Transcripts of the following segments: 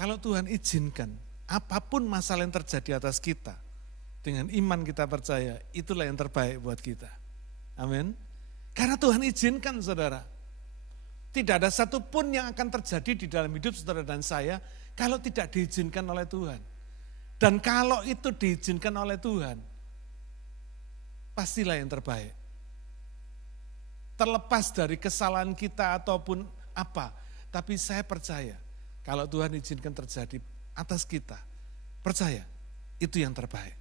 Kalau Tuhan izinkan, apapun masalah yang terjadi atas kita, dengan iman kita percaya, itulah yang terbaik buat kita. Amin. Karena Tuhan izinkan, saudara. Tidak ada satupun yang akan terjadi di dalam hidup saudara dan saya, kalau tidak diizinkan oleh Tuhan. Dan kalau itu diizinkan oleh Tuhan, pastilah yang terbaik. Terlepas dari kesalahan kita ataupun apa, tapi saya percaya, kalau Tuhan izinkan terjadi atas kita, percaya, itu yang terbaik.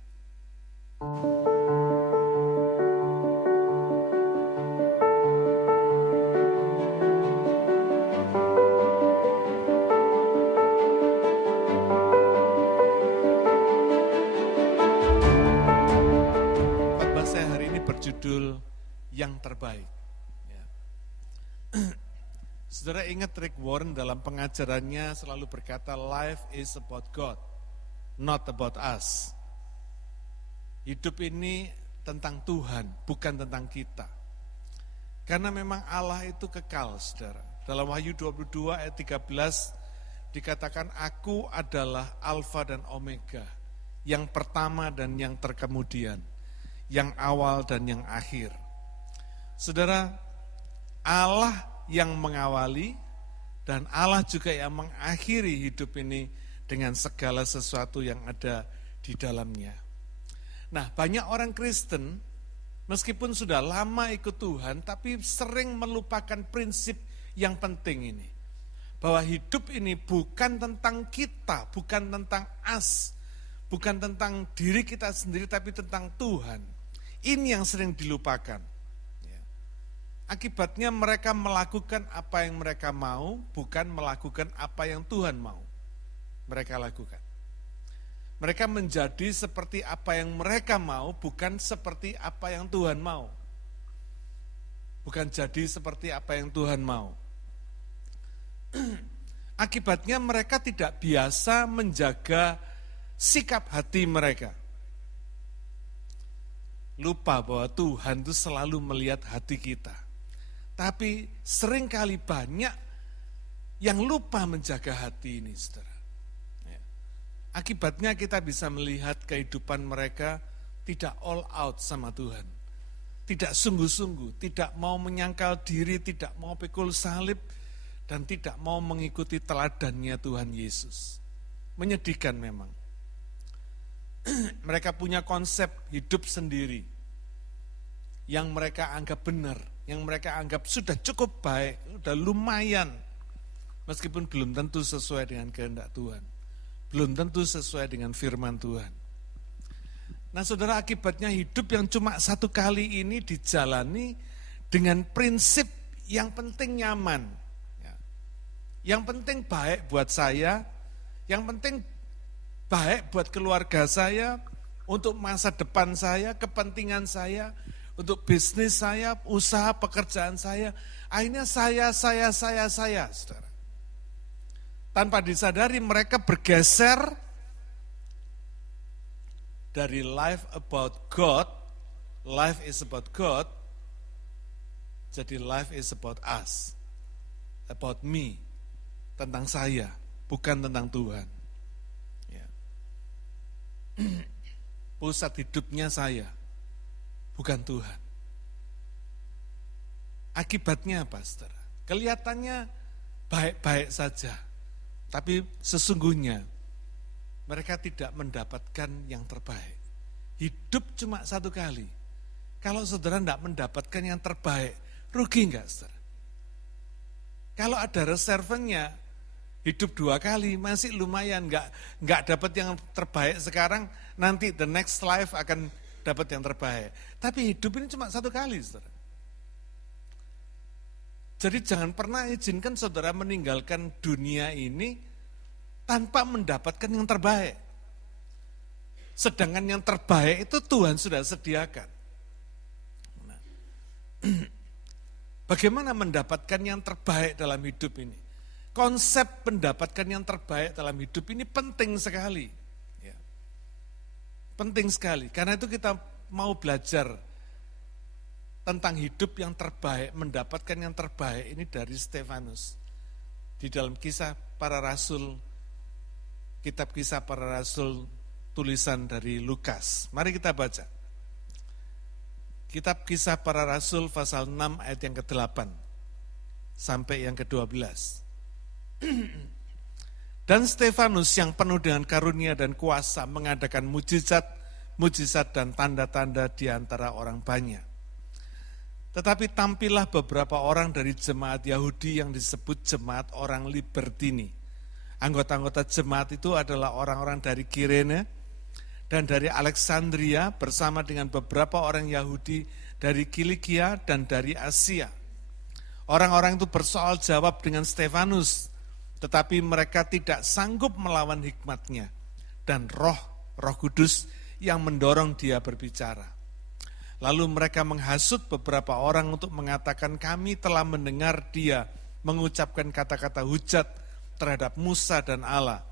Khotbah saya hari ini berjudul Yang Terbaik. Ya. Saudara ingat Rick Warren dalam pengajarannya selalu berkata, life is about God, not about us. Hidup ini tentang Tuhan, bukan tentang kita. Karena memang Allah itu kekal, saudara. Dalam Wahyu 22 ayat 13 dikatakan, aku adalah Alfa dan Omega, yang pertama dan yang terkemudian, yang awal dan yang akhir. Saudara, Allah yang mengawali dan Allah juga yang mengakhiri hidup ini dengan segala sesuatu yang ada di dalamnya. Nah, banyak orang Kristen meskipun sudah lama ikut Tuhan tapi sering melupakan prinsip yang penting ini. Bahwa hidup ini bukan tentang kita, bukan tentang us, bukan tentang diri kita sendiri tapi tentang Tuhan. Ini yang sering dilupakan. Akibatnya mereka melakukan apa yang mereka mau, bukan melakukan apa yang Tuhan mau mereka lakukan. Mereka menjadi seperti apa yang mereka mau, bukan seperti apa yang Tuhan mau. Bukan jadi seperti apa yang Tuhan mau. Akibatnya mereka tidak biasa menjaga sikap hati mereka. Lupa bahwa Tuhan itu selalu melihat hati kita. Tapi seringkali banyak yang lupa menjaga hati ini, saudara. Ya. Akibatnya kita bisa melihat kehidupan mereka tidak all out sama Tuhan. Tidak sungguh-sungguh, tidak mau menyangkal diri, tidak mau pikul salib, dan tidak mau mengikuti teladannya Tuhan Yesus. Menyedihkan memang. Mereka punya konsep hidup sendiri yang mereka anggap benar, yang mereka anggap sudah cukup baik, sudah lumayan, meskipun belum tentu sesuai dengan kehendak Tuhan, belum tentu sesuai dengan firman Tuhan. Nah saudara, akibatnya hidup yang cuma satu kali ini dijalani dengan prinsip yang penting nyaman, yang penting baik buat saya, yang penting baik buat keluarga saya, untuk masa depan saya, kepentingan saya, untuk bisnis saya, usaha, pekerjaan saya. Akhirnya saya, saudara. Tanpa disadari mereka bergeser dari life about God, life is about God, jadi life is about us, about me, tentang saya, bukan tentang Tuhan. Ya. Pusat hidupnya saya, bukan Tuhan. Akibatnya apa, saudara? Kelihatannya baik-baik saja, tapi sesungguhnya mereka tidak mendapatkan yang terbaik. Hidup cuma satu kali. Kalau saudara tidak mendapatkan yang terbaik, rugi enggak, saudara? Kalau ada reservenya, hidup 2 kali masih lumayan, enggak dapat yang terbaik sekarang, nanti the next life akan dapat yang terbaik. Tapi hidup ini cuma 1 kali, saudara. Jadi jangan pernah izinkan saudara meninggalkan dunia ini tanpa mendapatkan yang terbaik. Sedangkan yang terbaik itu Tuhan sudah sediakan. Nah, bagaimana mendapatkan yang terbaik dalam hidup ini? Konsep mendapatkan yang terbaik dalam hidup ini penting sekali. Ya. Penting sekali, karena itu kita mau belajar tentang hidup yang terbaik, mendapatkan yang terbaik ini dari Stefanus. Di dalam Kisah Para Rasul kitab Kisah Para Rasul tulisan dari Lukas. Mari kita baca. Kitab Kisah Para Rasul pasal 6 ayat yang ke-8 sampai yang ke-12. Dan Stefanus yang penuh dengan karunia dan kuasa mengadakan mujizat dan tanda-tanda di antara orang banyak. Tetapi tampillah beberapa orang dari jemaat Yahudi yang disebut jemaat orang Libertini. Anggota-anggota jemaat itu adalah orang-orang dari Kirene dan dari Alexandria bersama dengan beberapa orang Yahudi dari Kilikia dan dari Asia. Orang-orang itu bersoal jawab dengan Stefanus, tetapi mereka tidak sanggup melawan hikmatnya dan Roh Kudus yang mendorong dia berbicara. Lalu mereka menghasut beberapa orang untuk mengatakan, kami telah mendengar dia mengucapkan kata-kata hujat terhadap Musa dan Allah.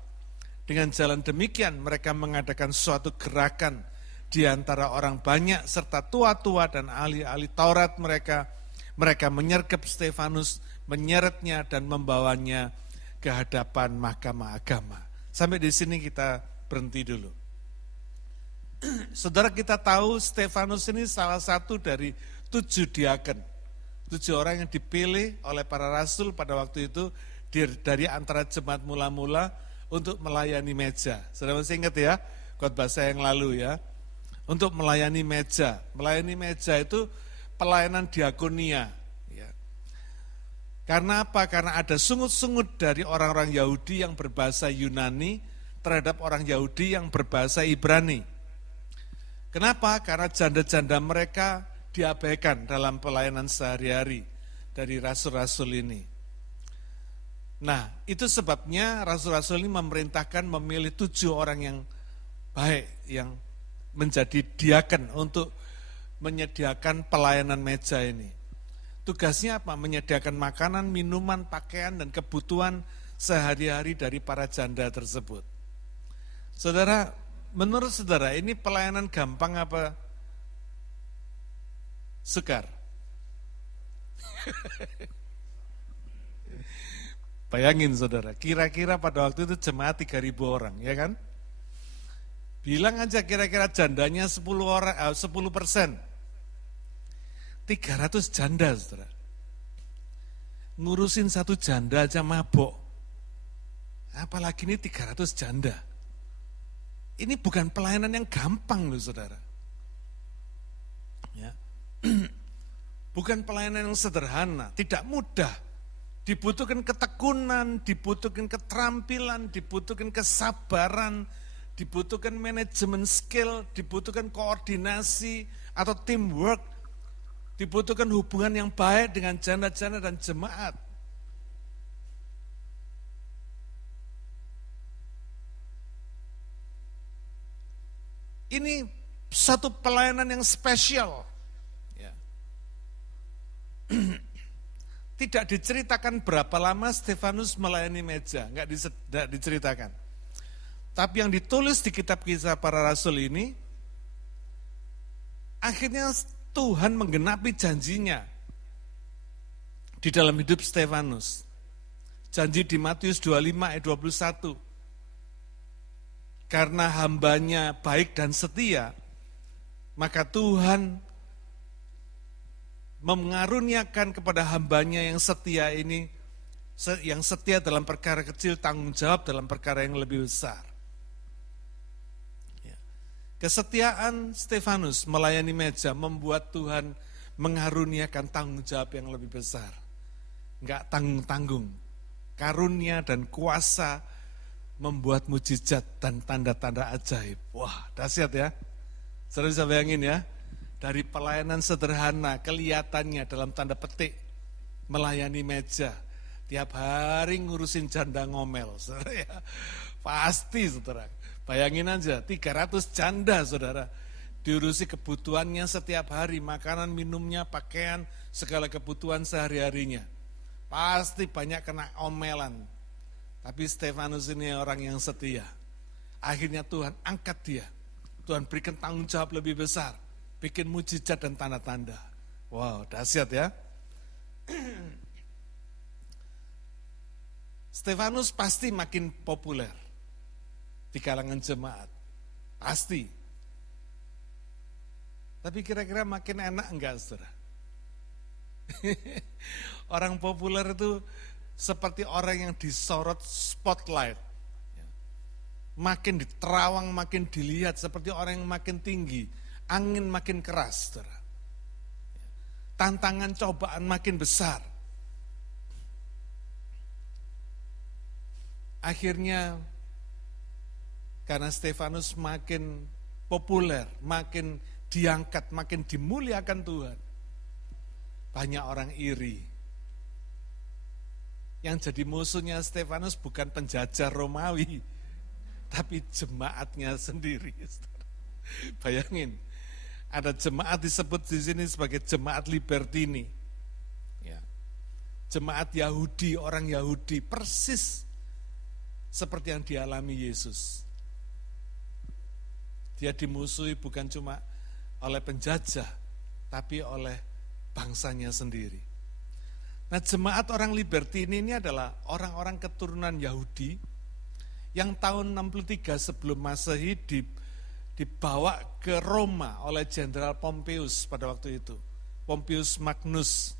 Dengan jalan demikian mereka mengadakan suatu gerakan di antara orang banyak serta tua-tua dan ahli-ahli Taurat mereka. Mereka menyergap Stefanus, menyeretnya dan membawanya ke hadapan mahkamah agama. Sampai di sini kita berhenti dulu. Saudara, kita tahu Stefanus ini salah satu dari 7 diaken. 7 orang yang dipilih oleh para rasul pada waktu itu dari antara jemaat mula-mula untuk melayani meja. Saudara masih ingat ya, khotbah saya yang lalu ya. Untuk melayani meja. Melayani meja itu pelayanan diakonia. Ya. Karena apa? Karena ada sungut-sungut dari orang-orang Yahudi yang berbahasa Yunani terhadap orang Yahudi yang berbahasa Ibrani. Kenapa? Karena janda-janda mereka diabaikan dalam pelayanan sehari-hari dari rasul-rasul ini. Nah, itu sebabnya rasul-rasul ini memerintahkan memilih 7 orang yang baik, yang menjadi diaken untuk menyediakan pelayanan meja ini. Tugasnya apa? Menyediakan makanan, minuman, pakaian, dan kebutuhan sehari-hari dari para janda tersebut. Saudara, menurut saudara ini pelayanan gampang apa sukar? Bayangin saudara, kira-kira pada waktu itu jemaat 3.000 orang, ya kan? Bilang aja kira-kira jandanya 10%. 300 janda, saudara. Ngurusin 1 janda aja mabok. Apalagi ini 300 janda. Ini bukan pelayanan yang gampang loh saudara. Ya. Bukan pelayanan yang sederhana, tidak mudah. Dibutuhkan ketekunan, dibutuhkan keterampilan, dibutuhkan kesabaran, dibutuhkan manajemen skill, dibutuhkan koordinasi atau teamwork, dibutuhkan hubungan yang baik dengan janda-janda dan jemaat. Ini satu pelayanan yang spesial. Ya. Tidak diceritakan berapa lama Stefanus melayani meja, enggak diceritakan. Tapi yang ditulis di kitab Kisah Para Rasul ini, akhirnya Tuhan menggenapi janjinya di dalam hidup Stefanus. Janji di Matius 25 ayat 21. Karena hambanya baik dan setia, maka Tuhan mengaruniakan kepada hambanya yang setia ini, yang setia dalam perkara kecil, tanggung jawab dalam perkara yang lebih besar. Kesetiaan Stefanus melayani meja membuat Tuhan mengaruniakan tanggung jawab yang lebih besar. Enggak tanggung-tanggung, karunia dan kuasa membuat mujizat dan tanda-tanda ajaib. Wah, dahsyat ya. Saudara bisa bayangin ya, dari pelayanan sederhana kelihatannya dalam tanda petik melayani meja, tiap hari ngurusin janda ngomel, saudara ya. Pasti saudara, bayangin aja 300 janda saudara, diurusi kebutuhannya setiap hari, makanan, minumnya, pakaian, segala kebutuhan sehari-harinya. Pasti banyak kena omelan. Tapi Stefanus ini orang yang setia. Akhirnya Tuhan angkat dia. Tuhan berikan tanggung jawab lebih besar. Bikin mujizat dan tanda-tanda. Wow, dahsyat ya. Stefanus pasti makin populer. di kalangan jemaat. Pasti. Tapi kira-kira makin enak enggak, saudara? Orang populer itu seperti orang yang disorot spotlight. Makin diterawang, makin dilihat, seperti orang yang makin tinggi. Angin makin keras, saudara. Tantangan cobaan makin besar. Akhirnya karena Stefanus makin populer, makin diangkat, makin dimuliakan Tuhan, banyak orang iri. Yang jadi musuhnya Stefanus bukan penjajah Romawi, tapi jemaatnya sendiri. Bayangin, ada jemaat disebut di sini sebagai jemaat Libertini. Ya. Jemaat Yahudi, orang Yahudi, persis seperti yang dialami Yesus. Dia dimusuhi bukan cuma oleh penjajah, tapi oleh bangsanya sendiri. Nah, jemaat orang Libertini ini adalah orang-orang keturunan Yahudi yang tahun 63 sebelum Masehi dibawa ke Roma oleh Jenderal Pompeius pada waktu itu. Pompeius Magnus.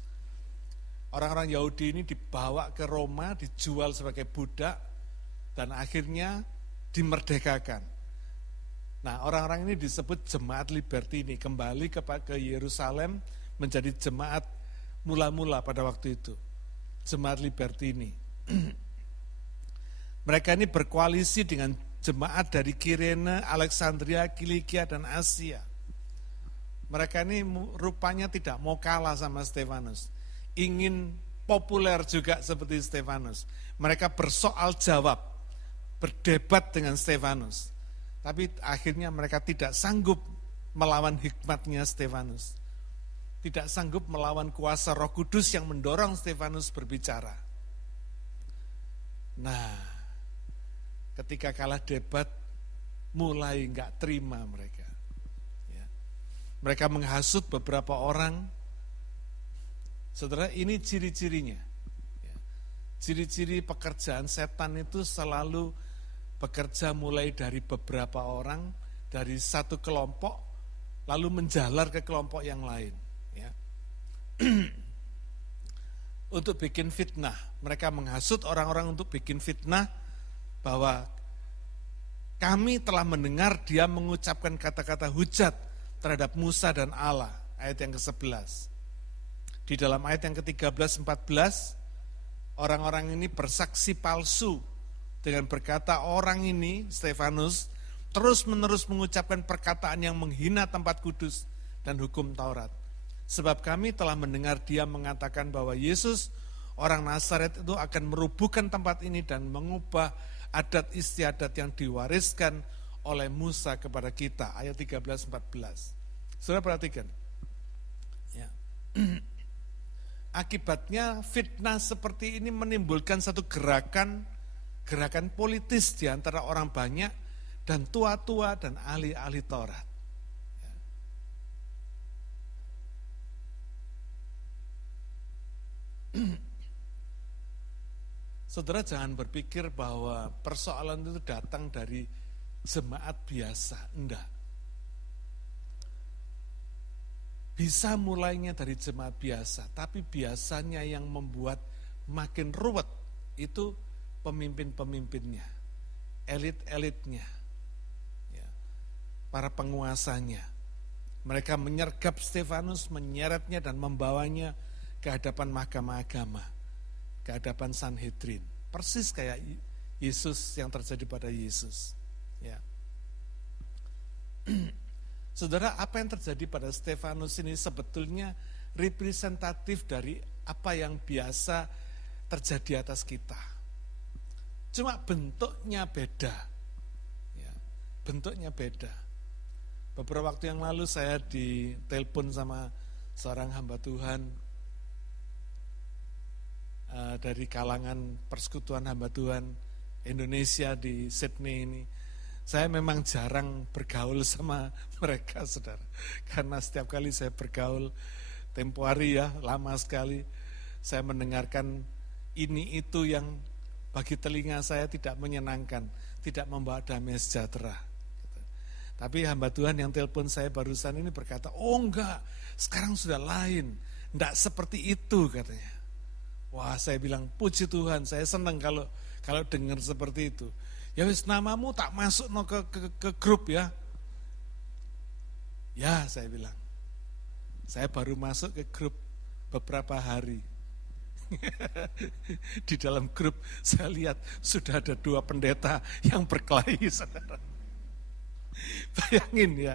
Orang-orang Yahudi ini dibawa ke Roma, dijual sebagai budak, dan akhirnya dimerdekakan. Nah, orang-orang ini disebut jemaat Libertini, kembali ke Yerusalem menjadi jemaat mula-mula pada waktu itu. Jemaat Libertini. Mereka ini berkoalisi dengan jemaat dari Kirene, Alexandria, Kilikia, dan Asia. Mereka ini rupanya tidak mau kalah sama Stefanus. Ingin populer juga seperti Stefanus. Mereka bersoal jawab, berdebat dengan Stefanus. Tapi akhirnya mereka tidak sanggup melawan hikmatnya Stefanus. Tidak sanggup melawan kuasa Roh Kudus yang mendorong Stefanus berbicara. Nah, ketika kalah debat, mulai enggak terima mereka. Ya. Mereka menghasut beberapa orang. Saudara, ini ciri-cirinya. Ya. Ciri-ciri pekerjaan setan itu selalu bekerja mulai dari beberapa orang, dari satu kelompok, lalu menjalar ke kelompok yang lain. Ya. Untuk bikin fitnah, mereka menghasut orang-orang untuk bikin fitnah, bahwa kami telah mendengar dia mengucapkan kata-kata hujat terhadap Musa dan Allah, ayat yang ke-11. Di dalam ayat yang ke-13-14, orang-orang ini bersaksi palsu dengan berkata orang ini, Stefanus, terus-menerus mengucapkan perkataan yang menghina tempat kudus dan hukum Taurat. Sebab kami telah mendengar dia mengatakan bahwa Yesus, orang Nazaret itu akan merubuhkan tempat ini dan mengubah adat istiadat yang diwariskan oleh Musa kepada kita. Ayat 13-14. Saudara perhatikan. Ya. Akibatnya fitnah seperti ini menimbulkan satu gerakan politis di antara orang banyak dan tua-tua dan ahli-ahli Taurat. Ya. Saudara jangan berpikir bahwa persoalan itu datang dari jemaat biasa, enggak. Bisa mulainya dari jemaat biasa, tapi biasanya yang membuat makin ruwet itu pemimpin-pemimpinnya, elit-elitnya, ya, para penguasanya. Mereka menyergap Stefanus, menyeretnya dan membawanya ke hadapan mahkamah agama, ke hadapan Sanhedrin, persis kayak Yesus, yang terjadi pada Yesus. Ya. Saudara, apa yang terjadi pada Stefanus ini sebetulnya representatif dari apa yang biasa terjadi atas kita. Cuma bentuknya beda. Ya, bentuknya beda. Beberapa waktu yang lalu saya ditelepon sama seorang hamba Tuhan dari kalangan persekutuan hamba Tuhan Indonesia di Sydney ini. Saya memang jarang bergaul sama mereka, saudara. Karena setiap kali saya bergaul, tempo hari ya, lama sekali, saya mendengarkan ini itu yang bagi telinga saya tidak menyenangkan, tidak membawa damai sejahtera. Tapi hamba Tuhan yang telepon saya barusan ini berkata, oh enggak, sekarang sudah lain, enggak seperti itu katanya. Wah, saya bilang puji Tuhan, saya senang kalau dengar seperti itu. Ya wis, namamu tak masuk no ke grup ya. Ya, saya bilang. Saya baru masuk ke grup beberapa hari. Di dalam grup saya lihat sudah ada 2 pendeta yang berkelahi, saudara. Bayangin ya.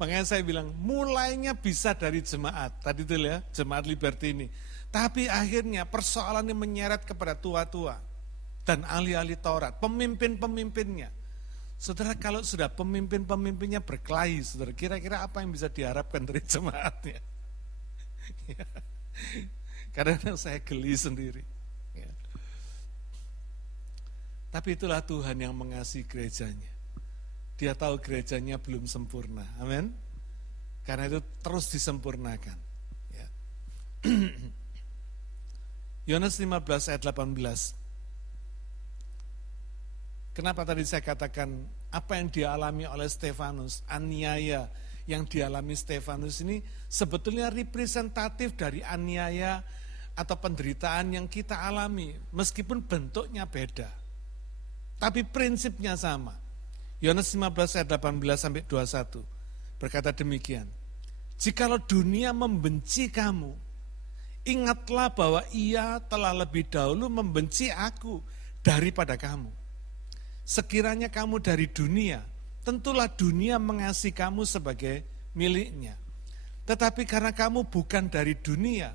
Makanya saya bilang mulainya bisa dari jemaat. Tadi itu ya, jemaat Liberty ini. Tapi akhirnya persoalannya menyeret kepada tua-tua dan ahli-ahli Taurat, pemimpin-pemimpinnya. Saudara, kalau sudah pemimpin-pemimpinnya berkelahi, saudara, kira-kira apa yang bisa diharapkan dari jemaatnya? Kadang-kadang saya geli sendiri. Ya. Tapi itulah Tuhan yang mengasihi gerejanya. Dia tahu gerejanya belum sempurna. Amin. Karena itu terus disempurnakan. Ya. Yohanes 15 ayat 18. Kenapa tadi saya katakan apa yang dialami oleh Stefanus, aniaya yang dialami Stefanus ini sebetulnya representatif dari aniaya atau penderitaan yang kita alami, meskipun bentuknya beda. Tapi prinsipnya sama. Yohanes 15 ayat 18 sampai 21 berkata demikian. Jikalau dunia membenci kamu, ingatlah bahwa ia telah lebih dahulu membenci aku daripada kamu. Sekiranya kamu dari dunia, tentulah dunia mengasihi kamu sebagai miliknya. Tetapi karena kamu bukan dari dunia,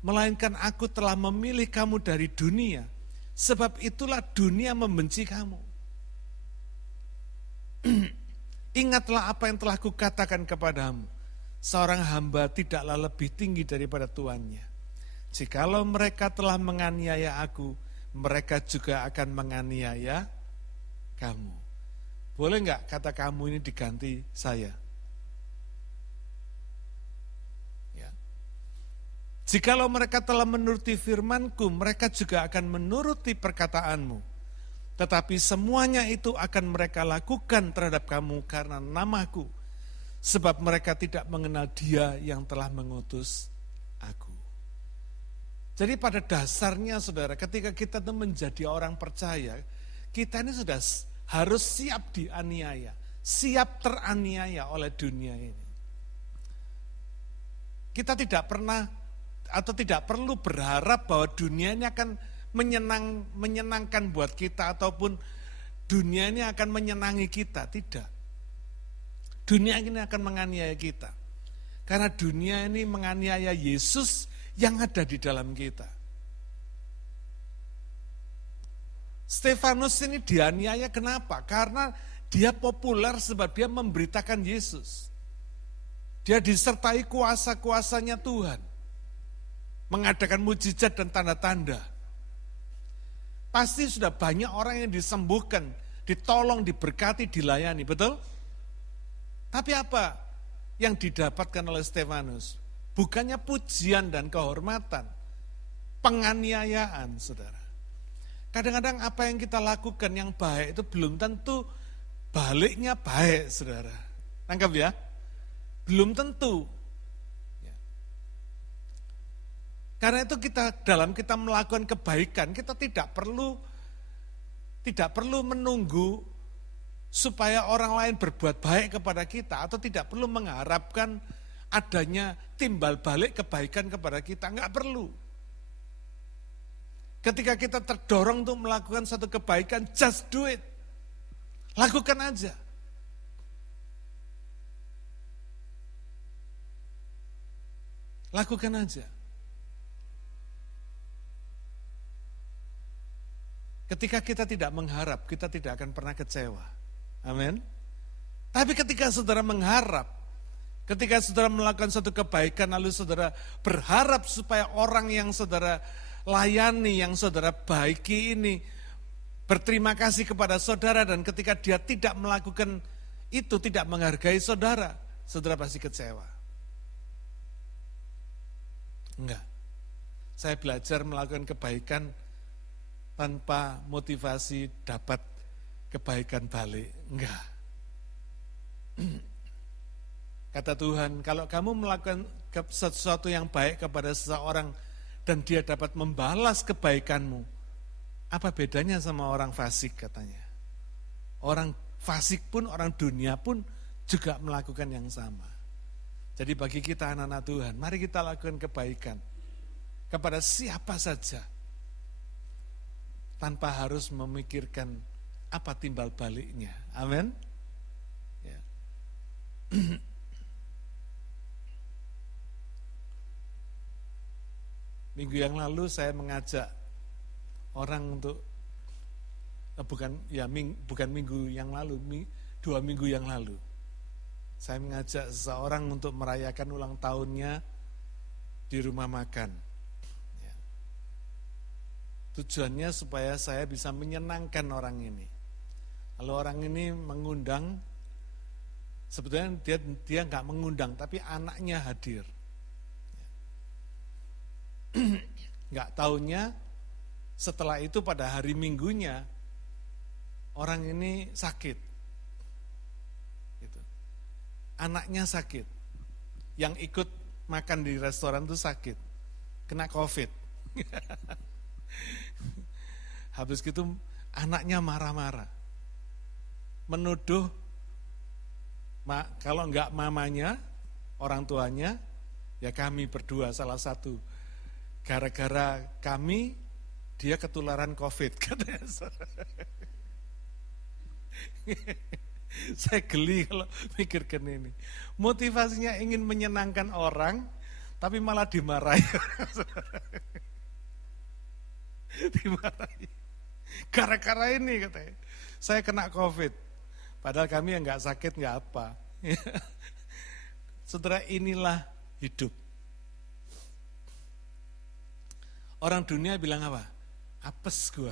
melainkan aku telah memilih kamu dari dunia, sebab itulah dunia membenci kamu. Ingatlah apa yang telah kukatakan kepadamu, seorang hamba tidaklah lebih tinggi daripada tuannya. Jikalau mereka telah menganiaya aku, mereka juga akan menganiaya kamu. Boleh enggak kata kamu ini diganti saya? Ya. Jikalau mereka telah menuruti firman-Ku, mereka juga akan menuruti perkataanmu. Tetapi semuanya itu akan mereka lakukan terhadap kamu karena nama-Ku. Sebab mereka tidak mengenal Dia yang telah mengutus aku. Jadi pada dasarnya saudara, ketika kita menjadi orang percaya, kita ini sudah harus siap dianiaya, siap teraniaya oleh dunia ini. Kita tidak pernah atau tidak perlu berharap bahwa dunia ini akan menyenangkan buat kita ataupun dunia ini akan menyenangi kita, tidak. Dunia ini akan menganiaya kita. Karena dunia ini menganiaya Yesus yang ada di dalam kita. Stefanus ini dianiaya kenapa? Karena dia populer sebab dia memberitakan Yesus. Dia disertai kuasa-kuasanya Tuhan. Mengadakan mujizat dan tanda-tanda. Pasti sudah banyak orang yang disembuhkan, ditolong, diberkati, dilayani, betul? Tapi apa yang didapatkan oleh Stefanus? Bukannya pujian dan kehormatan, penganiayaan, saudara. Kadang-kadang apa yang kita lakukan yang baik itu belum tentu baliknya baik, saudara. Tangkap ya? Belum tentu. Ya. Karena itu dalam kita melakukan kebaikan, kita tidak perlu menunggu supaya orang lain berbuat baik kepada kita, atau tidak perlu mengharapkan adanya timbal balik kebaikan kepada kita, enggak perlu. Ketika kita terdorong untuk melakukan satu kebaikan, just do it. Lakukan aja. Lakukan aja. Ketika kita tidak mengharap, kita tidak akan pernah kecewa. Amin. Tapi ketika saudara mengharap, ketika saudara melakukan satu kebaikan, lalu saudara berharap supaya orang yang saudara layani, yang saudara baiki ini berterima kasih kepada saudara, dan ketika dia tidak melakukan itu, tidak menghargai saudara, saudara pasti kecewa. Enggak. Saya belajar melakukan kebaikan tanpa motivasi dapat kebaikan balik. Enggak. Kata Tuhan, kalau kamu melakukan sesuatu yang baik kepada seseorang dan dia dapat membalas kebaikanmu, apa bedanya sama orang fasik katanya? Orang fasik pun, orang dunia pun juga melakukan yang sama. Jadi bagi kita anak-anak Tuhan, mari kita lakukan kebaikan kepada siapa saja, tanpa harus memikirkan apa timbal baliknya. Amin. Ya. Minggu yang lalu saya mengajak orang untuk bukan minggu yang lalu, 2 minggu yang lalu. Saya mengajak seseorang untuk merayakan ulang tahunnya di rumah makan. Ya. Tujuannya supaya saya bisa menyenangkan orang ini. Lalu orang ini mengundang, sebetulnya dia nggak mengundang, tapi anaknya hadir. Nggak taunya setelah itu pada hari Minggunya orang ini sakit, gitu. Anaknya sakit, yang ikut makan di restoran itu sakit, kena COVID. Habis gitu anaknya marah-marah, menuduh kalau enggak mamanya, orang tuanya, ya kami berdua salah satu. Gara-gara kami, dia ketularan COVID, katanya. Saya geli kalau mikirkan ini. Motivasinya ingin menyenangkan orang, tapi malah dimarahi. Dimarahi. Gara-gara ini katanya, saya kena COVID. Padahal kami yang nggak sakit nggak apa. Saudara, inilah hidup. Orang dunia bilang apa? Apes gua,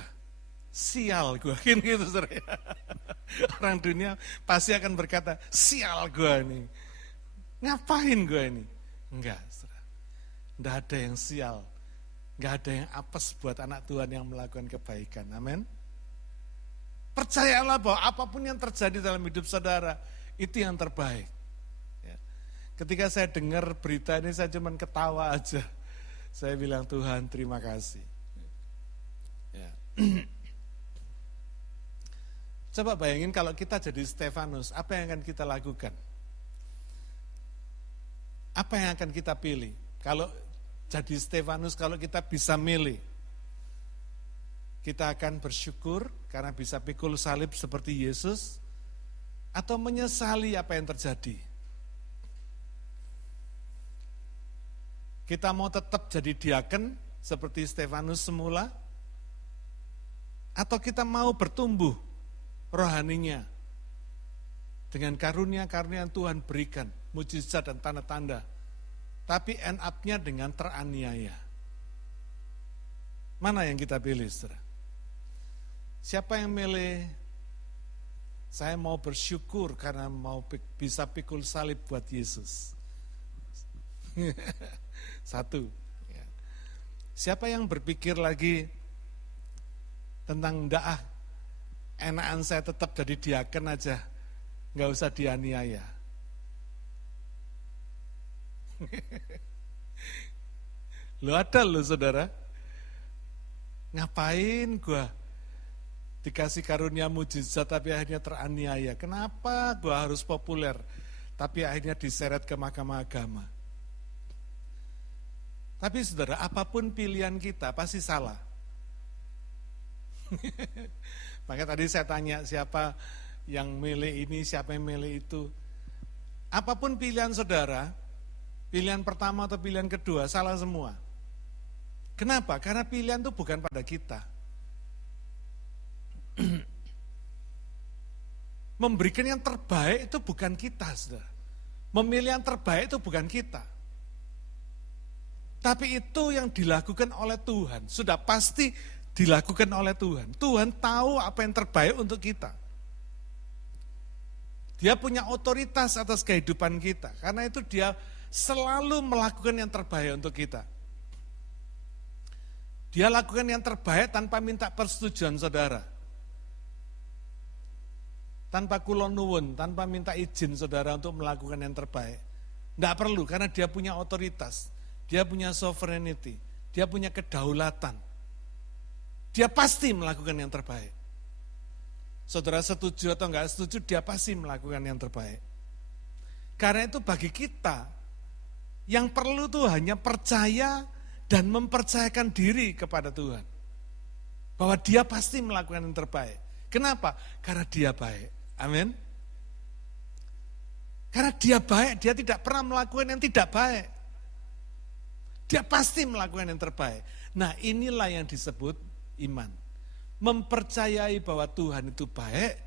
sial gua, gitu saudara. Orang dunia pasti akan berkata, sial gua ini, ngapain gua ini? Enggak, saudara. Enggak ada yang sial, enggak ada yang apes buat anak Tuhan yang melakukan kebaikan. Amin. Percayalah bahwa apapun yang terjadi dalam hidup saudara, itu yang terbaik. Ya. Ketika saya dengar berita ini, saya cuma ketawa aja. Saya bilang, Tuhan terima kasih. Ya. Coba bayangin kalau kita jadi Stefanus, apa yang akan kita lakukan? Apa yang akan kita pilih? Kalau jadi Stefanus, kalau kita bisa milih, kita akan bersyukur karena bisa pikul salib seperti Yesus, atau menyesali apa yang terjadi? Kita mau tetap jadi diaken seperti Stefanus semula, atau kita mau bertumbuh rohaninya dengan karunia-karunia yang Tuhan berikan, mujizat dan tanda-tanda, tapi end up-nya dengan teraniaya. Mana yang kita pilih, saudara? Siapa yang milih, saya mau bersyukur karena mau bisa pikul salib buat Yesus? Satu. Ya. Siapa yang berpikir lagi tentang enakan saya tetap jadi diaken aja, nggak usah dianiaya. Lo ada lo saudara, ngapain gua dikasih karunia mujizat tapi akhirnya teraniaya? Kenapa gua harus populer tapi akhirnya diseret ke mahkamah agama? Tapi saudara, apapun pilihan kita pasti salah. Maka tadi saya tanya siapa yang milih ini, siapa yang milih itu. Apapun pilihan saudara, pilihan pertama atau pilihan kedua, salah semua. Kenapa? Karena pilihan itu bukan pada kita. Memberikan yang terbaik itu bukan kita, saudara. Memilih yang terbaik itu bukan kita. Tapi itu yang dilakukan oleh Tuhan, sudah pasti dilakukan oleh Tuhan. Tuhan tahu apa yang terbaik untuk kita. Dia punya otoritas atas kehidupan kita, karena itu dia selalu melakukan yang terbaik untuk kita. Dia lakukan yang terbaik tanpa minta persetujuan saudara. Tanpa kulon nuwun, tanpa minta izin saudara untuk melakukan yang terbaik. Tidak perlu, karena dia punya otoritas, dia punya sovereignty, dia punya kedaulatan. Dia pasti melakukan yang terbaik. Saudara setuju atau enggak setuju, dia pasti melakukan yang terbaik. Karena itu bagi kita, yang perlu tuh hanya percaya dan mempercayakan diri kepada Tuhan. Bahwa dia pasti melakukan yang terbaik. Kenapa? Karena dia baik. Amin. Karena dia baik, dia tidak pernah melakukan yang tidak baik. Dia pasti melakukan yang terbaik. Nah, inilah yang disebut iman. Mempercayai bahwa Tuhan itu baik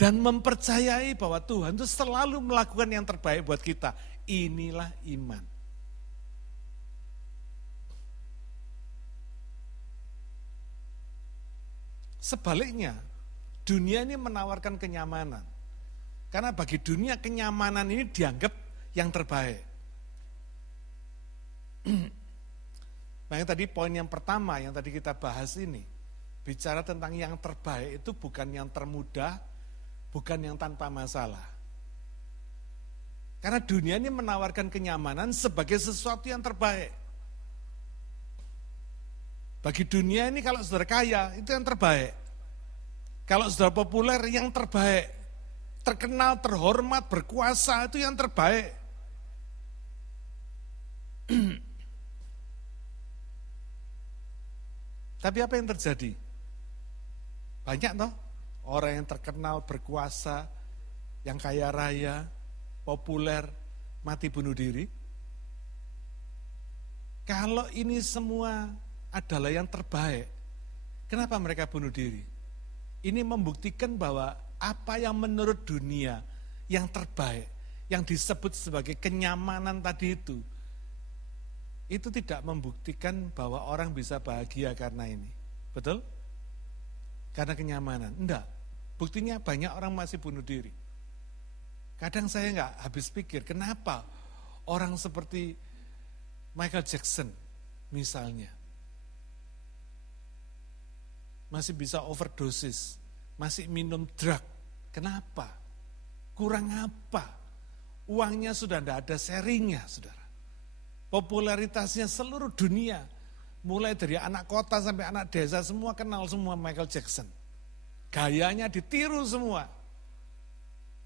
dan mempercayai bahwa Tuhan itu selalu melakukan yang terbaik buat kita. Inilah iman. Sebaliknya, dunia ini menawarkan kenyamanan. Karena bagi dunia kenyamanan ini dianggap yang terbaik. Makanya tadi poin yang pertama yang tadi kita bahas ini, bicara tentang yang terbaik itu bukan yang termudah, bukan yang tanpa masalah. Karena dunia ini menawarkan kenyamanan sebagai sesuatu yang terbaik. Bagi dunia ini kalau saudara kaya, itu yang terbaik. Kalau saudara populer, yang terbaik. Terkenal, terhormat, berkuasa, itu yang terbaik. Tapi apa yang terjadi? Banyak toh orang yang terkenal, berkuasa, yang kaya raya, populer, mati bunuh diri. Kalau ini semua adalah yang terbaik, kenapa mereka bunuh diri? Ini membuktikan bahwa apa yang menurut dunia yang terbaik, yang disebut sebagai kenyamanan tadi itu tidak membuktikan bahwa orang bisa bahagia karena ini. Betul? Karena kenyamanan. Enggak. Buktinya banyak orang masih bunuh diri. Kadang saya enggak habis pikir, kenapa orang seperti Michael Jackson misalnya masih bisa overdosis, masih minum drug. Kenapa? Kurang apa? Uangnya sudah tidak ada sharingnya, saudara. Popularitasnya seluruh dunia, mulai dari anak kota sampai anak desa, semua kenal semua Michael Jackson. Gayanya ditiru semua.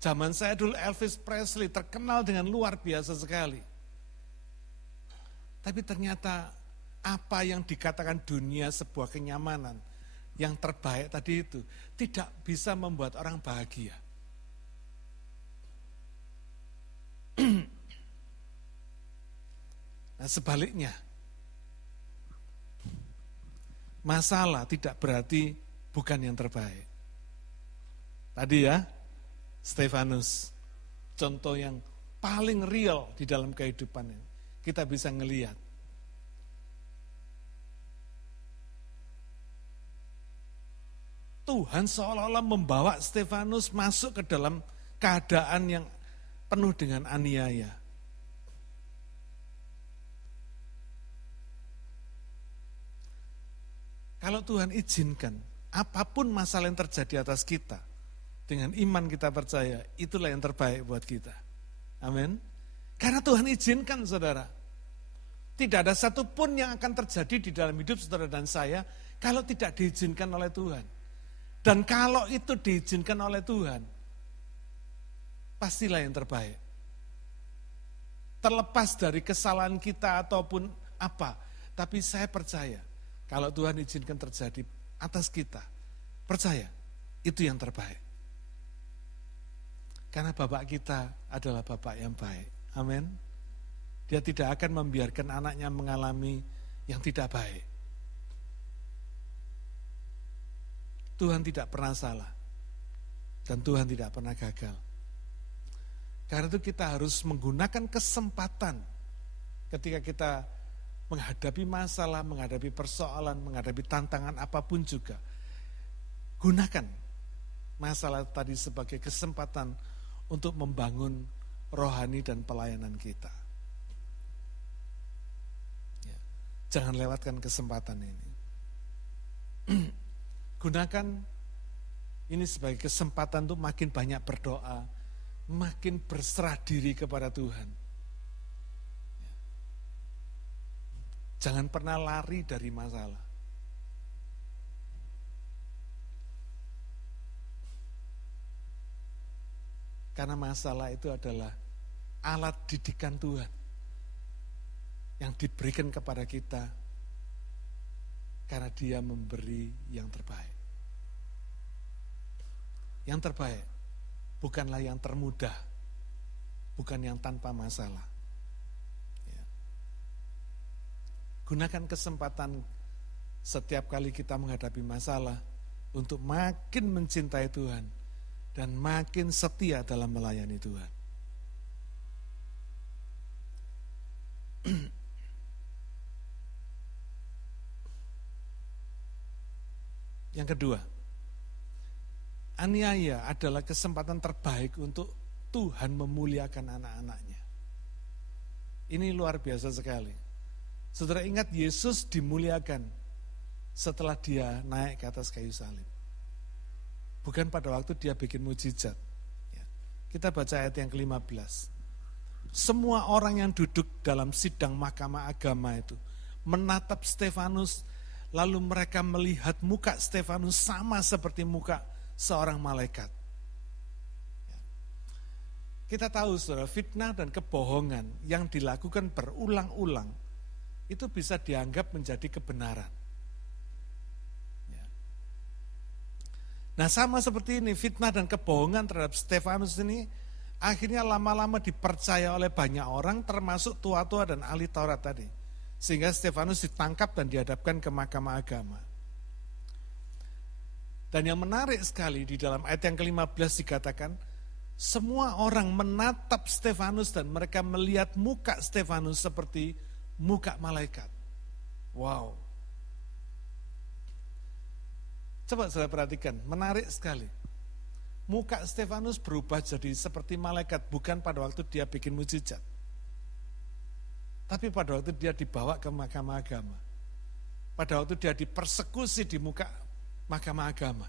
Zaman saya dulu Elvis Presley terkenal dengan luar biasa sekali. Tapi ternyata apa yang dikatakan dunia sebuah kenyamanan, yang terbaik tadi itu tidak bisa membuat orang bahagia. Nah, sebaliknya, masalah tidak berarti bukan yang terbaik. Tadi ya, Stefanus, contoh yang paling real di dalam kehidupan ini. Kita bisa ngelihat. Tuhan seolah-olah membawa Stefanus masuk ke dalam keadaan yang penuh dengan aniaya. Kalau Tuhan izinkan, apapun masalah yang terjadi atas kita, dengan iman kita percaya, itulah yang terbaik buat kita. Amin. Karena Tuhan izinkan, saudara. Tidak ada satupun yang akan terjadi di dalam hidup saudara dan saya, kalau tidak diizinkan oleh Tuhan. Dan kalau itu diizinkan oleh Tuhan, pastilah yang terbaik. Terlepas dari kesalahan kita ataupun apa, tapi saya percaya, kalau Tuhan izinkan terjadi atas kita, percaya, itu yang terbaik. Karena Bapak kita adalah Bapak yang baik. Amin. Dia tidak akan membiarkan anaknya mengalami yang tidak baik. Tuhan tidak pernah salah. Dan Tuhan tidak pernah gagal. Karena itu kita harus menggunakan kesempatan ketika kita menghadapi masalah, menghadapi persoalan, menghadapi tantangan apapun juga. Gunakan masalah tadi sebagai kesempatan untuk membangun rohani dan pelayanan kita. Ya. Jangan lewatkan kesempatan ini. Gunakan ini sebagai kesempatan untuk makin banyak berdoa, makin berserah diri kepada Tuhan. Jangan pernah lari dari masalah. Karena masalah itu adalah alat didikan Tuhan yang diberikan kepada kita karena Dia memberi yang terbaik. Yang terbaik bukanlah yang termudah, bukan yang tanpa masalah. Ya. Gunakan kesempatan setiap kali kita menghadapi masalah untuk makin mencintai Tuhan dan makin setia dalam melayani Tuhan. Yang kedua, aniaya adalah kesempatan terbaik untuk Tuhan memuliakan anak-anaknya. Ini luar biasa sekali. Saudara ingat Yesus dimuliakan setelah Dia naik ke atas kayu salib. Bukan pada waktu Dia bikin mujizat. Kita baca ayat yang ke-15. Semua orang yang duduk dalam sidang mahkamah agama itu menatap Stefanus, lalu mereka melihat muka Stefanus sama seperti muka seorang malaikat. Kita tahu saudara, fitnah dan kebohongan yang dilakukan berulang-ulang itu bisa dianggap menjadi kebenaran. Nah sama seperti ini, fitnah dan kebohongan terhadap Stefanus ini akhirnya lama-lama dipercaya oleh banyak orang, termasuk tua-tua dan ahli Taurat tadi. Sehingga Stefanus ditangkap dan dihadapkan ke mahkamah agama. Dan yang menarik sekali di dalam ayat yang ke-15 dikatakan, semua orang menatap Stefanus dan mereka melihat muka Stefanus seperti muka malaikat. Wow. Coba saya perhatikan, menarik sekali. Muka Stefanus berubah jadi seperti malaikat, bukan pada waktu dia bikin mujizat. Tapi pada waktu dia dibawa ke mahkamah agama. Pada waktu dia dipersekusi di muka mahkamah agama.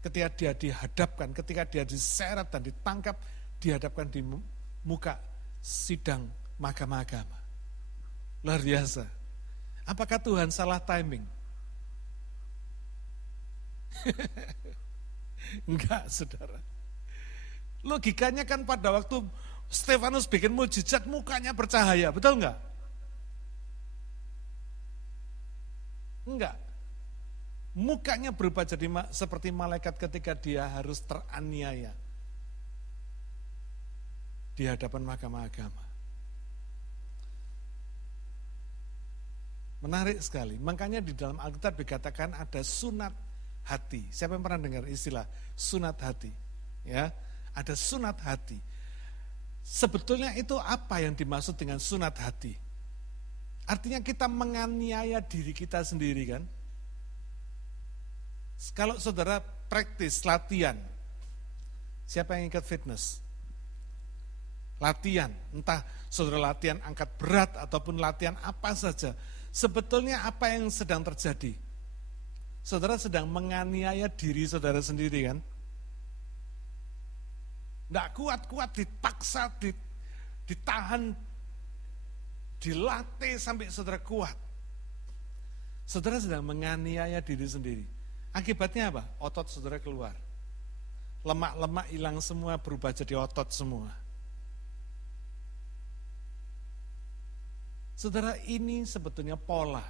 Ketika dia dihadapkan, ketika dia diseret dan ditangkap, dihadapkan di muka sidang mahkamah agama. Luar biasa. Apakah Tuhan salah timing? Enggak, saudara. Logikanya kan pada waktu Stefanus bikin mujizat, mukanya bercahaya, betul enggak? Enggak. Mukanya berubah jadi seperti malaikat ketika dia harus teraniaya di hadapan mahkamah agama. Menarik sekali. Makanya di dalam Alkitab dikatakan ada sunat hati. Siapa yang pernah dengar istilah sunat hati? Ya, ada sunat hati. Sebetulnya itu apa yang dimaksud dengan sunat hati? Artinya kita menganiaya diri kita sendiri kan? Kalau saudara praktis, latihan. Siapa yang ikut fitness? Latihan, entah saudara latihan angkat berat ataupun latihan apa saja. Sebetulnya apa yang sedang terjadi? Saudara sedang menganiaya diri saudara sendiri kan? Tidak kuat-kuat, dipaksa, ditahan, dilatih sampai saudara kuat. Saudara sedang menganiaya diri sendiri. Akibatnya apa? Otot saudara keluar. Lemak-lemak hilang semua, berubah jadi otot semua. Saudara, ini sebetulnya pola.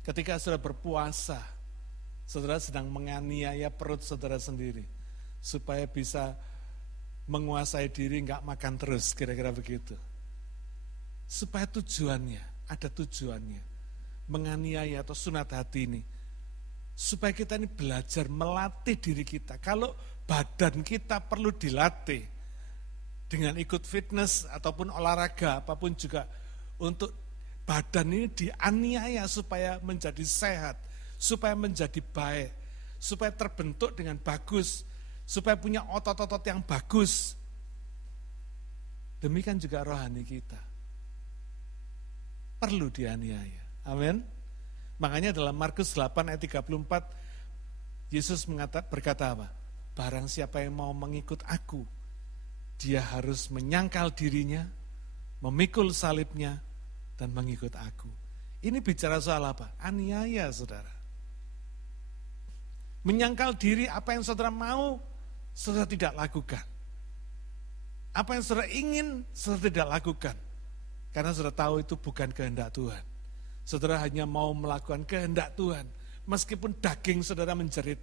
Ketika saudara berpuasa, saudara sedang menganiaya perut saudara sendiri supaya bisa menguasai diri, enggak makan terus, kira-kira begitu. Supaya tujuannya, ada tujuannya, menganiaya atau sunat hati ini, supaya kita ini belajar melatih diri kita. Kalau badan kita perlu dilatih dengan ikut fitness ataupun olahraga apapun juga, untuk badan ini dianiaya supaya menjadi sehat, supaya menjadi baik, supaya terbentuk dengan bagus, supaya punya otot-otot yang bagus. Demikian juga rohani kita. Perlu dianiaya. Amin. Makanya dalam Markus 8 ayat 34, Yesus berkata apa? Barang siapa yang mau mengikut aku, dia harus menyangkal dirinya, memikul salibnya, dan mengikut aku. Ini bicara soal apa? Aniaya, saudara. Menyangkal diri, apa yang saudara mau, saudara tidak lakukan. Apa yang saudara ingin, saudara tidak lakukan. Karena saudara tahu itu bukan kehendak Tuhan. Saudara hanya mau melakukan kehendak Tuhan. Meskipun daging saudara menjerit,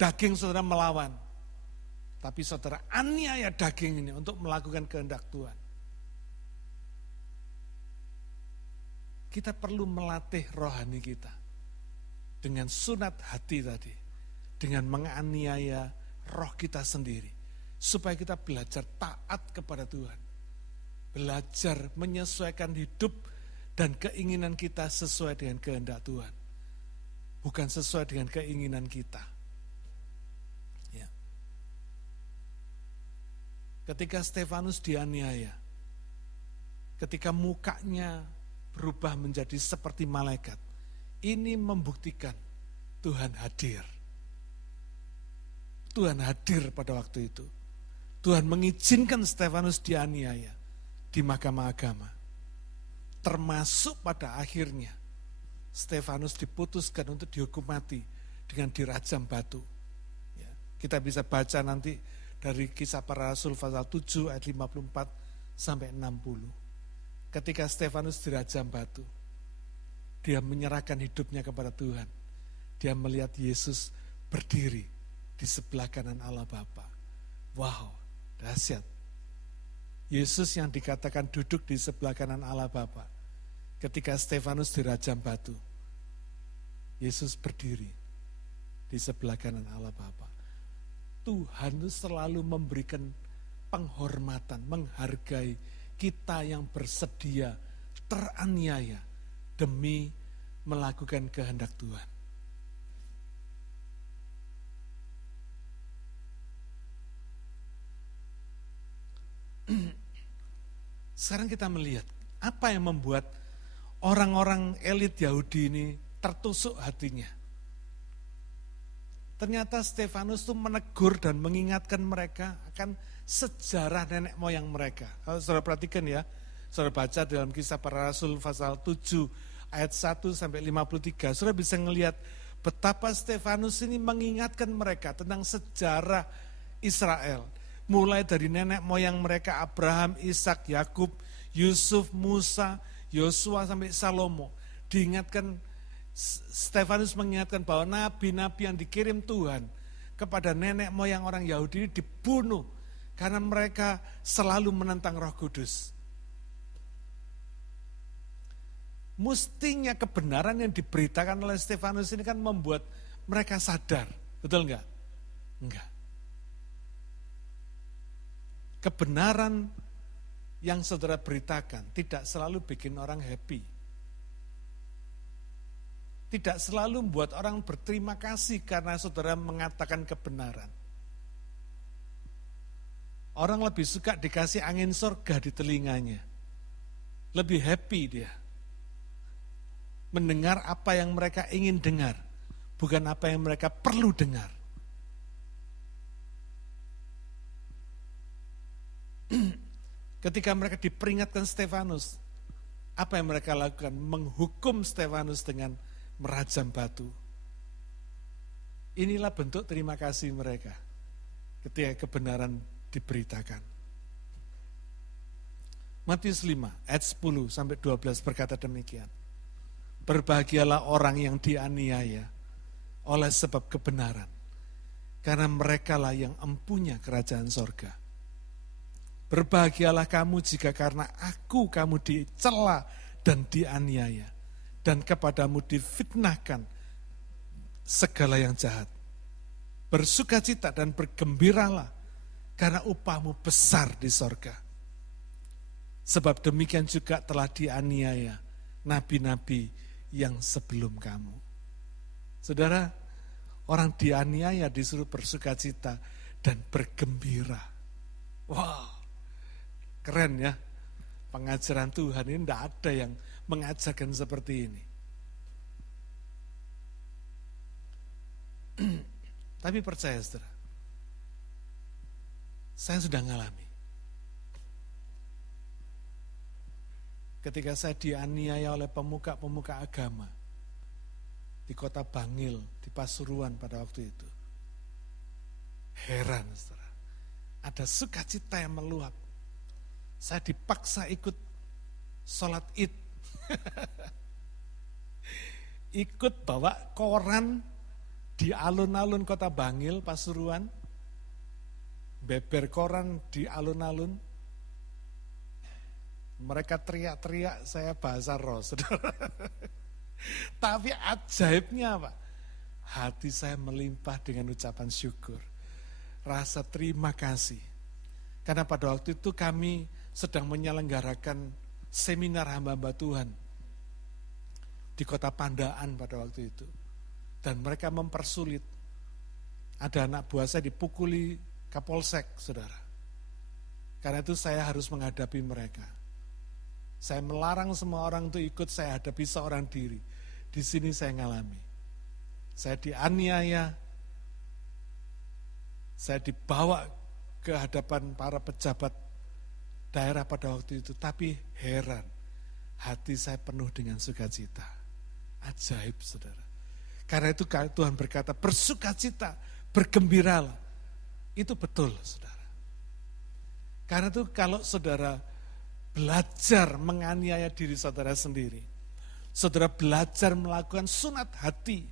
daging saudara melawan. Tapi saudara aniaya daging ini untuk melakukan kehendak Tuhan. Kita perlu melatih rohani kita. Dengan sunat hati tadi. Dengan menganiaya roh kita sendiri. Supaya kita belajar taat kepada Tuhan. Belajar menyesuaikan hidup dan keinginan kita sesuai dengan kehendak Tuhan. Bukan sesuai dengan keinginan kita. Ya. Ketika Stefanus dianiaya, ketika mukanya berubah menjadi seperti malaikat, ini membuktikan Tuhan hadir. Tuhan hadir pada waktu itu. Tuhan mengizinkan Stefanus dianiaya di mahkamah agama. Termasuk pada akhirnya Stefanus diputuskan untuk dihukum mati dengan dirajam batu. Ya, kita bisa baca nanti dari Kisah Para Rasul pasal 7 ayat 54 sampai 60. Ketika Stefanus dirajam batu, dia menyerahkan hidupnya kepada Tuhan. Dia melihat Yesus berdiri di sebelah kanan Allah Bapa. Wow, dahsyat. Yesus yang dikatakan duduk di sebelah kanan Allah Bapa. Ketika Stefanus dirajam batu, Yesus berdiri di sebelah kanan Allah Bapa. Tuhan itu selalu memberikan penghormatan, menghargai kita yang bersedia teraniaya demi melakukan kehendak Tuhan. Sekarang kita melihat apa yang membuat orang-orang elit Yahudi ini tertusuk hatinya. Ternyata Stefanus itu menegur dan mengingatkan mereka akan sejarah nenek moyang mereka. Kalau saudara perhatikan ya, saudara baca dalam Kisah Para Rasul pasal 7 ayat 1 sampai 53, saudara bisa melihat betapa Stefanus ini mengingatkan mereka tentang sejarah Israel. Mulai dari nenek moyang mereka Abraham, Ishak, Yakub, Yusuf, Musa, Yosua sampai Salomo. Diingatkan, Stefanus mengingatkan bahwa nabi-nabi yang dikirim Tuhan kepada nenek moyang orang Yahudi dibunuh karena mereka selalu menentang Roh Kudus. Mestinya kebenaran yang diberitakan oleh Stefanus ini kan membuat mereka sadar, betul enggak? Enggak. Kebenaran yang saudara beritakan tidak selalu bikin orang happy. Tidak selalu membuat orang berterima kasih karena saudara mengatakan kebenaran. Orang lebih suka dikasih angin surga di telinganya. Lebih happy dia. Mendengar apa yang mereka ingin dengar, bukan apa yang mereka perlu dengar. Ketika mereka diperingatkan Stefanus, apa yang mereka lakukan? Menghukum Stefanus dengan merajam batu. Inilah bentuk terima kasih mereka ketika kebenaran diberitakan. Matius 5 ayat 10 sampai 12 berkata demikian. Berbahagialah orang yang dianiaya oleh sebab kebenaran, karena merekalah yang empunya kerajaan sorga. Berbahagialah kamu jika karena aku kamu dicela dan dianiaya, dan kepadamu difitnahkan segala yang jahat. Bersukacita dan bergembiralah, karena upahmu besar di sorga. Sebab demikian juga telah dianiaya nabi-nabi yang sebelum kamu. Saudara, orang dianiaya disuruh bersukacita dan bergembira. Wow, keren ya. Pengajaran Tuhan ini tidak ada yang mengajarkan seperti ini. Tapi percaya saudara, saya sudah ngalami. Ketika saya dianiaya oleh pemuka-pemuka agama di kota Bangil, di Pasuruan pada waktu itu. Heran saudara, ada sukacita yang meluap. Saya dipaksa ikut sholat id. Ikut bawa koran di alun-alun kota Bangil, Pasuruan, beber koran di alun-alun. Mereka teriak-teriak, saya bahasa roh, saudara. Tapi ajaibnya apa? Hati saya melimpah dengan ucapan syukur, rasa terima kasih. Karena pada waktu itu kami sedang menyelenggarakan seminar hamba-hamba Tuhan di kota Pandaan pada waktu itu. Dan mereka mempersulit. Ada anak buah saya dipukuli Kapolsek, saudara. Karena itu saya harus menghadapi mereka. Saya melarang semua orang untuk ikut, saya hadapi seorang diri. Di sini saya ngalami. Saya dianiaya. Saya dibawa ke hadapan para pejabat daerah pada waktu itu. Tapi heran, hati saya penuh dengan sukacita. Ajaib, saudara. Karena itu Tuhan berkata, bersukacita, bergembiralah. Itu betul, saudara. Karena itu kalau saudara belajar menganiaya diri saudara sendiri, saudara belajar melakukan sunat hati,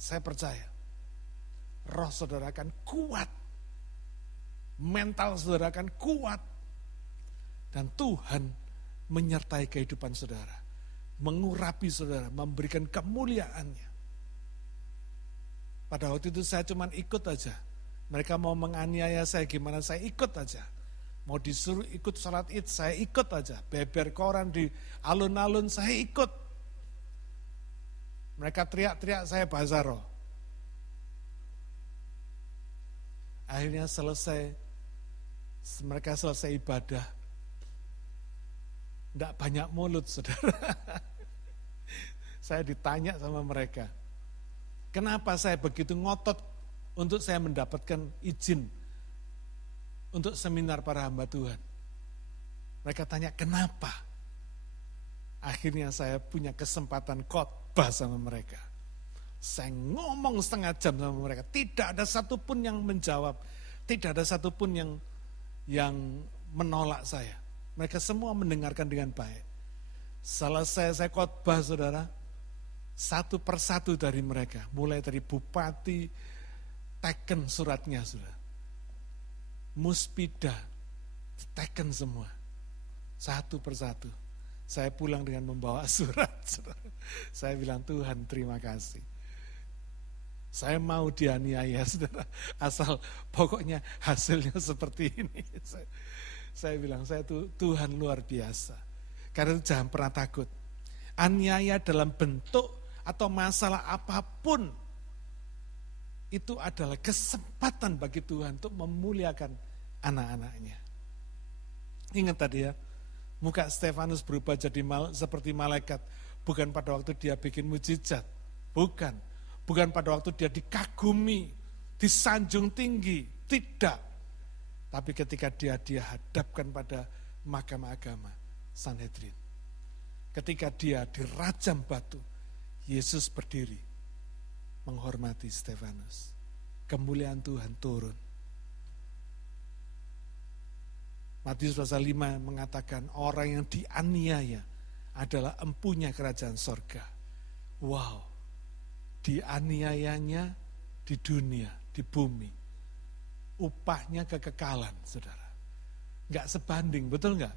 saya percaya, roh saudara akan kuat, mental saudara akan kuat, dan Tuhan menyertai kehidupan saudara, mengurapi saudara, memberikan kemuliaannya. Pada waktu itu saya cuma ikut aja. Mereka mau menganiaya saya gimana, saya ikut aja. Mau disuruh ikut sholat id, saya ikut aja. Beber koran di alun-alun, saya ikut. Mereka teriak-teriak, saya bahasa roh. Akhirnya mereka selesai ibadah. Tidak banyak mulut, saudara. Saya ditanya sama mereka, kenapa saya begitu ngotot untuk saya mendapatkan izin untuk seminar para hamba Tuhan. Mereka tanya, kenapa? Akhirnya saya punya kesempatan khotbah sama mereka. Saya ngomong setengah jam sama mereka. Tidak ada satupun yang menjawab. Tidak ada satupun yang menolak saya. Mereka semua mendengarkan dengan baik. Selesai saya khotbah, saudara, satu persatu dari mereka, mulai dari bupati, teken suratnya, saudara. Muspida, teken semua. Satu persatu. Saya pulang dengan membawa surat, saudara. Saya bilang, Tuhan terima kasih. Saya mau dianiaya, saudara. Asal pokoknya hasilnya seperti ini. Saya bilang, Tuhan luar biasa. Karena itu jangan pernah takut. Aniaya dalam bentuk atau masalah apapun, itu adalah kesempatan bagi Tuhan untuk memuliakan anak-anaknya. Ingat tadi ya, muka Stefanus berubah jadi seperti malaikat, bukan pada waktu dia bikin mujizat, bukan pada waktu dia dikagumi, disanjung tinggi, tidak. Tapi ketika dia dihadapkan pada mahkamah agama, Sanhedrin. Ketika dia dirajam batu, Yesus berdiri menghormati Stefanus. Kemuliaan Tuhan turun. Matius pasal 5 mengatakan orang yang dianiaya adalah empunya kerajaan sorga. Wow, dianiayanya di dunia, di bumi. Upahnya kekekalan, saudara. Enggak sebanding, betul enggak?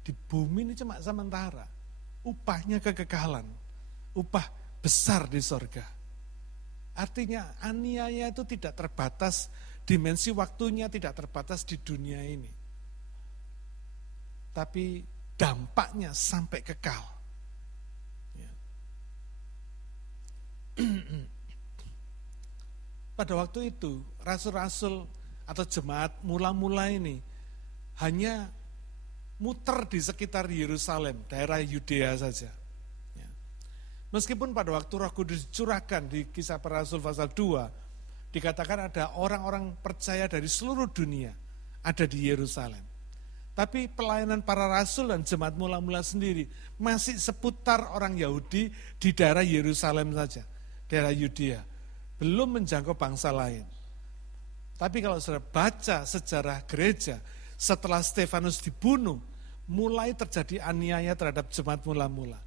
Di bumi ini cuma sementara. Upahnya kekekalan. Upah besar di sorga. Artinya aniaya itu tidak terbatas, dimensi waktunya tidak terbatas di dunia ini. Tapi dampaknya sampai kekal. Ya. Pada waktu itu, rasul-rasul atau jemaat mula-mula ini hanya muter di sekitar Yerusalem, daerah Yudea saja. Ya. Meskipun pada waktu Roh Kudus dicurahkan di Kisah Para Rasul pasal 2, dikatakan ada orang-orang percaya dari seluruh dunia ada di Yerusalem. Tapi pelayanan para rasul dan jemaat mula-mula sendiri masih seputar orang Yahudi di daerah Yerusalem saja, daerah Yudea. Belum menjangkau bangsa lain. Tapi kalau saudara baca sejarah gereja, setelah Stefanus dibunuh, mulai terjadi aniaya terhadap jemaat mula-mula.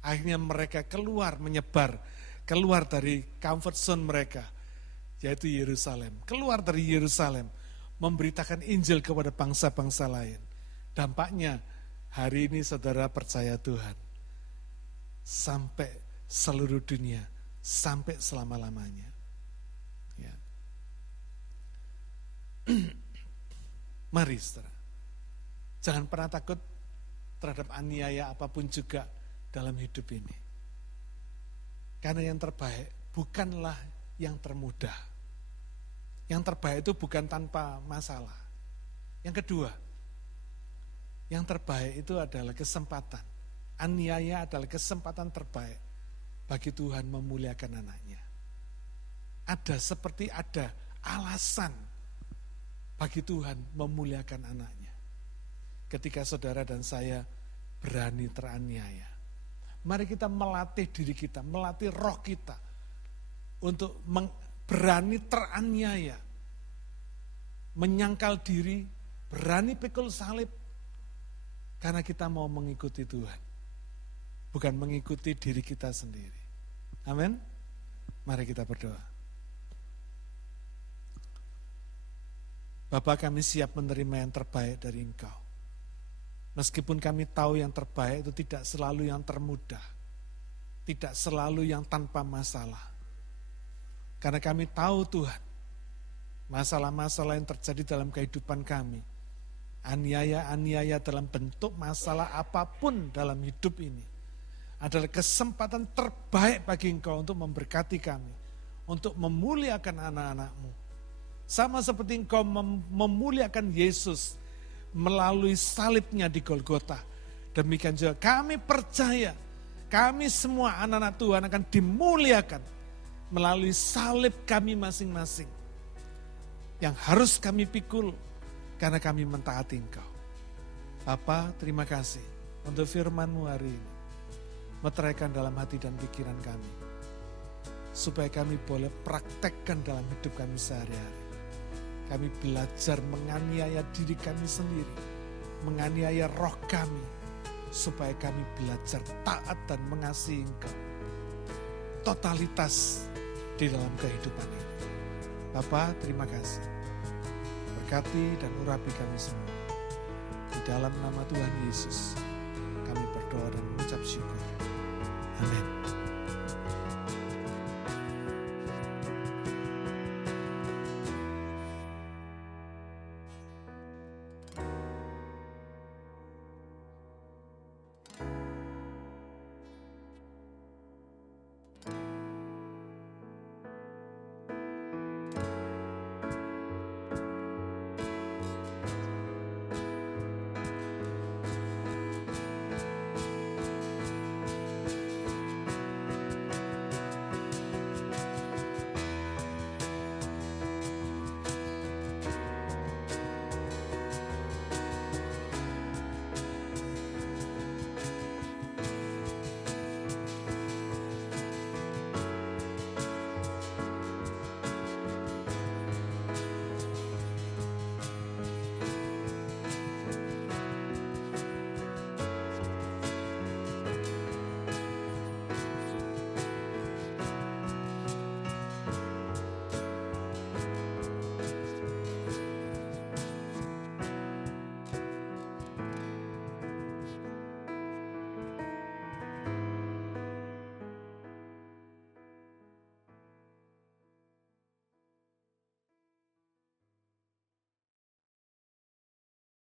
Akhirnya mereka keluar, menyebar, keluar dari comfort zone mereka, yaitu Yerusalem. Keluar dari Yerusalem, memberitakan Injil kepada bangsa-bangsa lain. Dampaknya hari ini saudara percaya Tuhan. Sampai seluruh dunia, sampai selama-lamanya. Ya. Mari saudara, jangan pernah takut terhadap aniaya apapun juga dalam hidup ini. Karena yang terbaik bukanlah yang termudah. Yang terbaik itu bukan tanpa masalah. Yang kedua, yang terbaik itu adalah kesempatan. Aniaya adalah kesempatan terbaik bagi Tuhan memuliakan anaknya. Ada alasan bagi Tuhan memuliakan anaknya. Ketika saudara dan saya berani teraniaya. Mari kita melatih diri kita, melatih roh kita untuk berani teraniaya. Menyangkal diri, berani pikul salib. Karena kita mau mengikuti Tuhan. Bukan mengikuti diri kita sendiri. Amin. Mari kita berdoa. Bapa, kami siap menerima yang terbaik dari Engkau. Meskipun kami tahu yang terbaik itu tidak selalu yang termudah. Tidak selalu yang tanpa masalah. Karena kami tahu Tuhan, masalah-masalah yang terjadi dalam kehidupan kami, aniaya-aniaya dalam bentuk masalah apapun dalam hidup ini adalah kesempatan terbaik bagi Engkau untuk memberkati kami, untuk memuliakan anak-anak-Mu. Sama seperti Engkau memuliakan Yesus melalui salibnya di Golgota. Demikian juga kami percaya, kami semua anak-anak Tuhan akan dimuliakan melalui salib kami masing-masing. Yang harus kami pikul karena kami mentaati Engkau. Bapa, terima kasih untuk firman-Mu hari ini. Meteraikan dalam hati dan pikiran kami. Supaya kami boleh praktekkan dalam hidup kami sehari-hari. Kami belajar menganiaya diri kami sendiri. Menganiaya roh kami. Supaya kami belajar taat dan mengasihi Engkau. Totalitas di dalam kehidupan ini. Bapa, terima kasih. Berkati dan urapi kami semua. Di dalam nama Tuhan Yesus, kami berdoa dan mengucap syukur. Amin.